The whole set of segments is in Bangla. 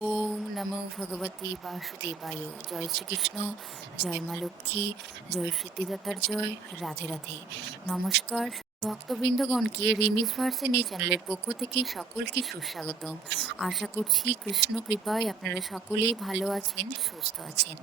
ওম নমো ভগবতে বাসুদেবায়। জয় শ্রীকৃষ্ণ, জয় মা লক্ষ্মী, জয় সিদ্ধিদাতার জয়। রাধে রাধে। নমস্কার। ভক্তবৃন্দগণকে রিমিস ভার্সেন এই চ্যানেলের পক্ষ থেকে সকলকে সুস্বাগতম। আশা করছি কৃষ্ণ কৃপায় আপনারা সকলেই ভালো আছেন, সুস্থ আছেন।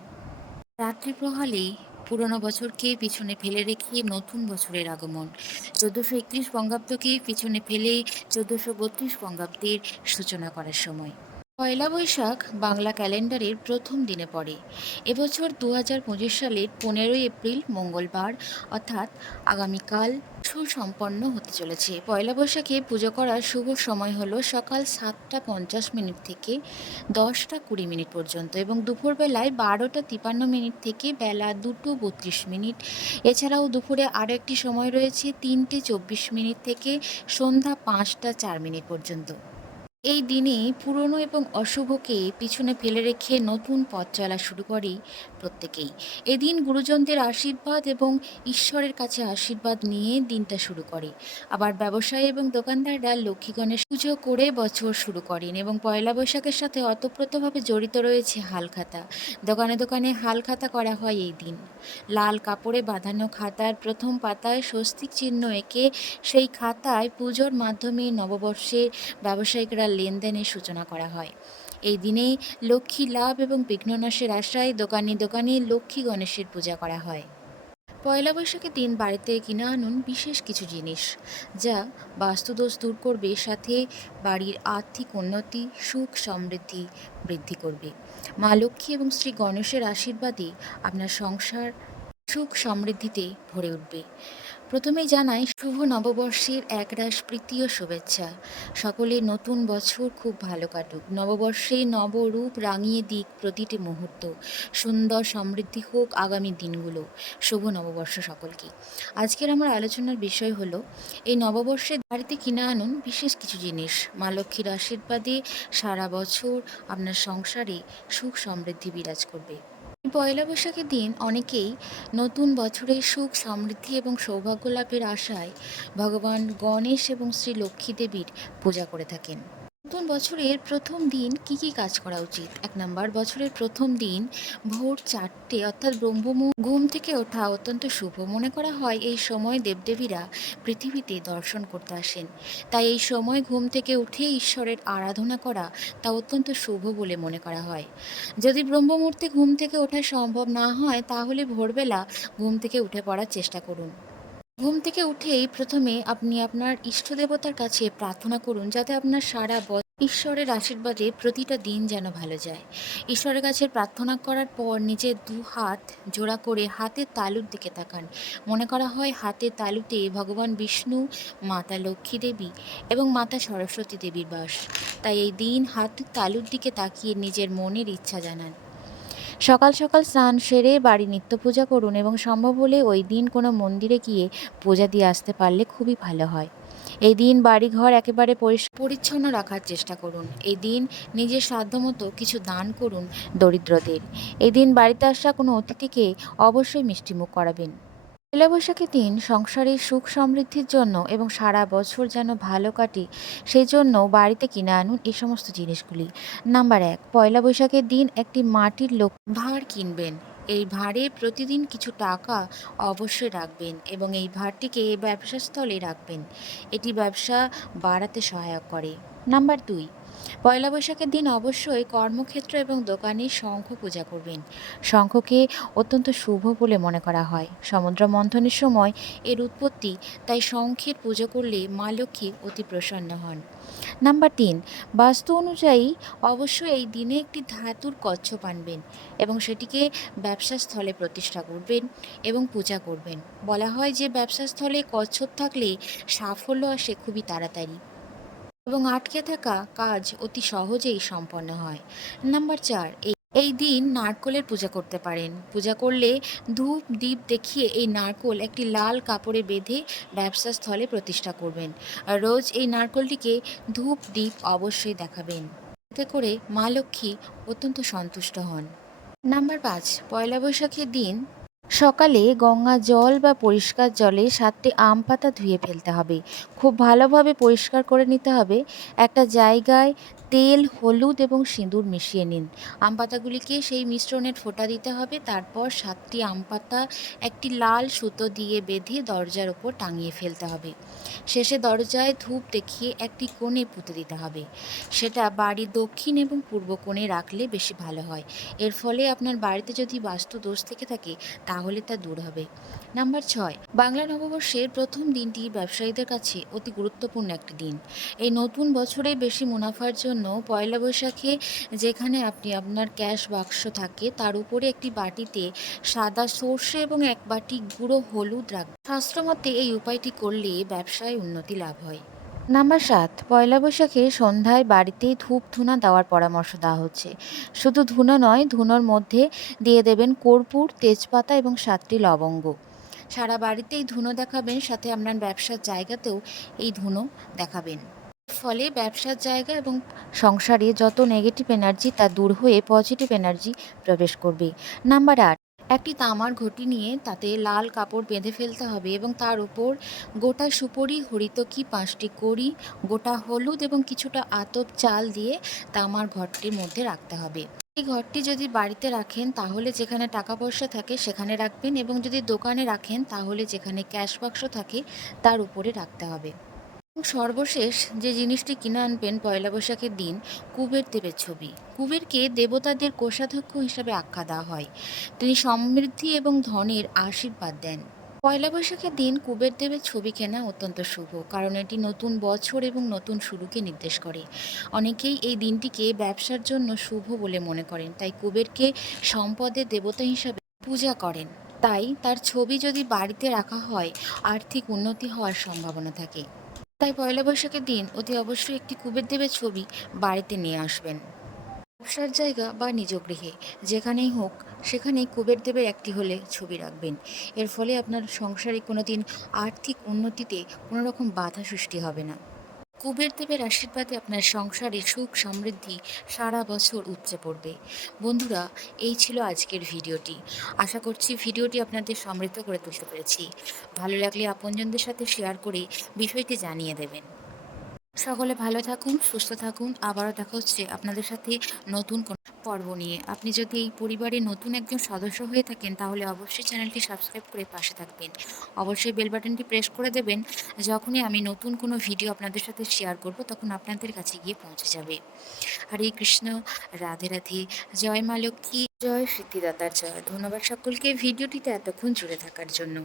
রাত্রি প্রহালেই পুরনো বছরকে পিছনে ফেলে রেখে নতুন বছরের আগমন। চোদ্দোশো একত্রিশ বঙ্গাব্দকে পিছনে ফেলে চোদ্দোশো বত্রিশ বঙ্গাব্দের সূচনা করার সময়। পয়লা বৈশাখ বাংলা ক্যালেন্ডারের প্রথম দিনে পড়ে। এবছর দু হাজার পঁচিশ সালের পনেরোই এপ্রিল মঙ্গলবার, অর্থাৎ আগামীকাল সুসম্পন্ন হতে চলেছে। পয়লা বৈশাখে পুজো করার শুভ সময় হলো সকাল সাতটা পঞ্চাশ মিনিট থেকে দশটা কুড়ি মিনিট পর্যন্ত এবং দুপুরবেলায় বারোটা তিপান্ন মিনিট থেকে বেলা দুটো বত্রিশ মিনিট। এছাড়াও দুপুরে আরও একটি সময় রয়েছে তিনটে চব্বিশ মিনিট থেকে সন্ধ্যা পাঁচটা চার মিনিট পর্যন্ত। এই দিনে পুরনো এবং অশুভকে পিছনে ফেলে রেখে নতুন পথ চলা শুরু করে প্রত্যেকেই। এদিন গুরুজনদের আশীর্বাদ এবং ঈশ্বরের কাছে আশীর্বাদ নিয়ে দিনটা শুরু করে। আবার ব্যবসায়ী এবং দোকানদাররা লক্ষ্মীগণের পুজো করে বছর শুরু করেন এবং পয়লা বৈশাখের সাথে অতপ্রতভাবে জড়িত রয়েছে হালখাতা। দোকানে দোকানে হালখাতা করা হয় এই দিন। লাল কাপড়ে বাঁধানো খাতার প্রথম পাতায় স্বস্তিক চিহ্ন এঁকে সেই খাতায় পুজোর মাধ্যমে নববর্ষের ব্যবসায়িকরা লেনদেনের সূচনা করা হয়। এই দিনে লক্ষ্মী লাভ এবং বিঘ্ননাশের আশায় দোকানে দোকানে লক্ষ্মী গণেশের পূজা করা হয়। পয়লা বৈশাখের দিন বাড়িতে কিনে আনুন বিশেষ কিছু জিনিস, যা বাস্তুদোষ দূর করবে, সাথে বাড়ির আর্থিক উন্নতি, সুখ সমৃদ্ধি বৃদ্ধি করবে। মা লক্ষ্মী এবং শ্রী গণেশের আশীর্বাদে আপনার সংসার সুখ সমৃদ্ধিতে ভরে উঠবে। প্রথমেই জানাই শুভ নববর্ষের একরাশ প্রীতি ও শুভেচ্ছা। সকলে নতুন বছর খুব ভালো কাটুক। নববর্ষে নবরূপ রাঙিয়ে দিক প্রতিটি মুহূর্ত। সুন্দর সমৃদ্ধি হোক আগামী দিনগুলো। শুভ নববর্ষ সকলকে। আজকের আমার আলোচনার বিষয় হলো, এই নববর্ষে বাড়িতে কিনে আনুন বিশেষ কিছু জিনিস। মা লক্ষ্মীর আশীর্বাদে সারা বছর আপনার সংসারে সুখ সমৃদ্ধি বিরাজ করবে। পয়লা বৈশাখের দিন অনেকেই নতুন বছরের সুখ, সমৃদ্ধি এবং সৌভাগ্য লাভের আশায় ভগবান গণেশ এবং শ্রী লক্ষ্মী দেবীর পূজা করে থাকেন। নতুন বছরের প্রথম দিন কি কি কাজ করা উচিত? এক নম্বর, বছরের প্রথম দিন ভোর চারটে অর্থাৎ ব্রহ্মমুহূর্তে ঘুম থেকে ওঠা অত্যন্ত শুভ। মনে করা হয় এই সময় দেবদেবীরা পৃথিবীতে দর্শন করতে আসেন। তাই এই সময় ঘুম থেকে উঠে ঈশ্বরের আরাধনা করা তা অত্যন্ত শুভ বলে মনে করা হয়। যদি ব্রহ্মমুহূর্তে ঘুম থেকে ওঠা সম্ভব না হয়, তাহলে ভোরবেলা ঘুম থেকে উঠে পড়ার চেষ্টা করুন। ঘুম থেকে উঠেই প্রথমে আপনি আপনার ইষ্ট দেবতার কাছে প্রার্থনা করুন, যাতে আপনার সারা ঈশ্বরের আশীর্বাদে প্রতিটা দিন যেন ভালো যায়। ঈশ্বরের কাছে প্রার্থনা করার পর নিজের দু হাত জোড়া করে হাতের তালুর দিকে তাকান। মনে করা হয় হাতের তালুতে ভগবান বিষ্ণু, মাতা লক্ষ্মী দেবী এবং মাতা সরস্বতী দেবীর বাস। তাই এই দিন হাতের তালুর দিকে তাকিয়ে নিজের মনের ইচ্ছা জানান। সকাল সকাল স্নান সেরে বাড়ি নিত্য পূজা করুন এবং সম্ভব হলে ওই দিন কোনো মন্দিরে গিয়ে পূজা দিয়ে আসতে পারলে খুবই ভালো হয়। এই দিন বাড়িঘর একেবারে পরিচ্ছন্ন রাখার চেষ্টা করুন। এই দিন নিজের সাধ্যমতো কিছু দান করুন দরিদ্রদের। এই দিন বাড়িতে আসা কোনো অতিথিকে অবশ্যই মিষ্টিমুখ করাবেন। পয়লা বৈশাখের দিন সংসারের সুখ সমৃদ্ধির জন্য এবং সারা বছর যেন ভালো কাটে সেই জন্য বাড়িতে কিনে আনুন এই সমস্ত জিনিসগুলি। নাম্বার এক পয়লা বৈশাখের দিন একটি মাটির লোক ভাঁড় কিনবেন। এই ভাঁড়ে প্রতিদিন কিছু টাকা অবশ্যই রাখবেন এবং এই ভাঁড়টিকে ব্যবসাস্থলে রাখবেন। এটি ব্যবসা বাড়াতে সহায়ক করে। নাম্বার দুই, পয়লা বৈশাখের দিন অবশ্যই কর্মক্ষেত্র এবং দোকানে শঙ্খ পূজা করবেন। শঙ্খকে অত্যন্ত শুভ বলে মনে করা হয়। সমুদ্র মন্থনের সময় এর উৎপত্তি, তাই শঙ্খের পুজো করলে মা লক্ষ্মী অতি প্রসন্ন হন। নাম্বার তিন, বাস্তু অনুযায়ী অবশ্যই এই দিনে একটি ধাতুর কচ্ছপ আনবেন এবং সেটিকে ব্যবসা স্থলে প্রতিষ্ঠা করবেন এবং পূজা করবেন। বলা হয় যে ব্যবসা স্থলে কচ্ছপ থাকলে সাফল্য আসে খুবই তাড়াতাড়ি। এবং আটকে থাকা কাজ অতি সহজেই সম্পন্ন হয়। নাম্বার চার, এই দিন নারকোলের পূজা করতে পারেন। পূজা করলে ধূপ দ্বীপ দেখিয়ে এই নারকোল একটি লাল কাপড়ে বেঁধে ব্যবসা স্থলে প্রতিষ্ঠা করবেন। আর রোজ এই নারকোলটিকে ধূপ দ্বীপ অবশ্যই দেখাবেন। এতে করে মা লক্ষ্মী অত্যন্ত সন্তুষ্ট হন। নাম্বার পাঁচ, পয়লা বৈশাখের দিন সকালে গঙ্গা জল বা পরিষ্কার জলে সাতটি আম পাতা ধুয়ে ফেলতে হবে। খুব ভালোভাবে পরিষ্কার করে নিতে হবে। একটা জায়গায় তেল, হলুদ এবং সিঁদুর মিশিয়ে নিন। আম পাতাগুলিকে সেই মিশ্রণের ফোঁটা দিতে হবে। তারপর সাতটি আম পাতা একটি লাল সুতো দিয়ে বেঁধে দরজার ওপর টাঙিয়ে ফেলতে হবে। শেষে দরজায় ধূপ দেখিয়ে একটি কোণে পুঁতে দিতে হবে। সেটা বাড়ির দক্ষিণ এবং পূর্ব কোণে রাখলে বেশি ভালো হয়। এর ফলে আপনার বাড়িতে যদি বাস্তু দোষ থেকে থাকে তাহলে তা দূর হবে। নাম্বার ছয়, বাংলা নববর্ষের প্রথম দিনটি ব্যবসায়ীদের কাছে অতি গুরুত্বপূর্ণ একটি দিন। এই নতুন বছরে বেশি মুনাফার জন্য পয়লা বৈশাখে যেখানে আপনি আপনার ক্যাশ বাক্স থাকে, তার উপরে একটি বাটিতে সাদা সর্ষে এবং এক বাটি গুঁড়ো হলুদ রাখবেন। শাস্ত্রমতে এই উপায়টি করলে ব্যবসায় উন্নতি লাভ হয়। নাম্বার সাত, পয়লা বৈশাখে সন্ধ্যায় বাড়িতেই ধূপ ধুনা দেওয়ার পরামর্শ দেওয়া হচ্ছে। শুধু ধুনো নয়, ধুনোর মধ্যে দিয়ে দেবেন কর্পূর, তেজপাতা এবং সাতটি লবঙ্গ। সারা বাড়িতেই ধুনো দেখাবেন, সাথে আপনার ব্যবসার জায়গাতেও এই ধুনো দেখাবেন। ফলে ব্যবসার জায়গা এবং সংসারে যত নেগেটিভ এনার্জি তা দূর হয়ে পজিটিভ এনার্জি প্রবেশ করবে। নাম্বার আট একটি তামার ঘটি নিয়ে তাতে লাল কাপড় বেঁধে ফেলতে হবে এবং তার উপর গোটা সুপরি হরিতকি পাঁচটি কড়ি, গোটা হলুদ এবং কিছুটা আতপ চাল দিয়ে তামার ঘরটির মধ্যে রাখতে হবে। এই ঘরটি যদি বাড়িতে রাখেন, তাহলে যেখানে টাকা পয়সা থাকে সেখানে রাখবেন এবং যদি দোকানে রাখেন, তাহলে যেখানে ক্যাশ বাক্স থাকে, তার উপরে রাখতে হবে। সর্বশেষ যে জিনিসটি কিনে আনবেন পয়লা বৈশাখের দিন, কুবের দেবের ছবি। কুবেরকে দেবতাদের কোষাধ্যক্ষ হিসাবে আখ্যা দেওয়া হয়। তিনি সমৃদ্ধি এবং ধনের আশীর্বাদ দেন। পয়লা বৈশাখের দিন কুবের দেবের ছবি কেনা অত্যন্ত শুভ, কারণ এটি নতুন বছর এবং নতুন শুরুকে নির্দেশ করে। অনেকেই এই দিনটিকে ব্যবসার জন্য শুভ বলে মনে করেন, তাই কুবেরকে সম্পদের দেবতা হিসাবে পূজা করেন। তাই তার ছবি যদি বাড়িতে রাখা হয়, আর্থিক উন্নতি হওয়ার সম্ভাবনা থাকে। তাই পয়লা বৈশাখের দিন অতি অবশ্যই একটি কুবের দেবের ছবি বাড়িতে নিয়ে আসবেন। ব্যবসার জায়গা বা নিজ গৃহে, যেখানেই হোক, সেখানেই কুবের দেবের একটি হলে ছবি রাখবেন। এর ফলে আপনার সংসারে কোনো দিন আর্থিক উন্নতিতে কোনোরকম বাধা সৃষ্টি হবে না। কুবের দেবের আশীর্বাদে আপনার সংসারে সুখ সমৃদ্ধি সারা বছর উপচে পড়বে। বন্ধুরা, এই ছিল আজকের ভিডিওটি। আশা করছি ভিডিওটি আপনাদের সমৃদ্ধ করে তুলতে পেরেছি। ভালো লাগলে আপনজনদের সাথে শেয়ার করে বিষয়টি জানিয়ে দেবেন। সকলে ভালো থাকুন, সুস্থ থাকুন। আবারও দেখা হচ্ছে আপনাদের সাথে নতুন কোনো পর্ব নিয়ে। আপনি যদি এই পরিবারে নতুন একজন সদস্য হয়ে থাকেন, তাহলে অবশ্যই চ্যানেলটি সাবস্ক্রাইব করে পাশে থাকবেন। অবশ্যই বেল বাটনটি প্রেস করে দেবেন। যখনই আমি নতুন কোনো ভিডিও আপনাদের সাথে শেয়ার করব, তখন আপনাদের কাছে গিয়ে পৌঁছে যাবে। হরে কৃষ্ণ, রাধে রাধে। জয় মা লক্ষ্মী। জয় সিদ্ধিদাতার জয়। ধন্যবাদ সকলকে ভিডিওটিতে এতক্ষণ জুড়ে থাকার জন্য।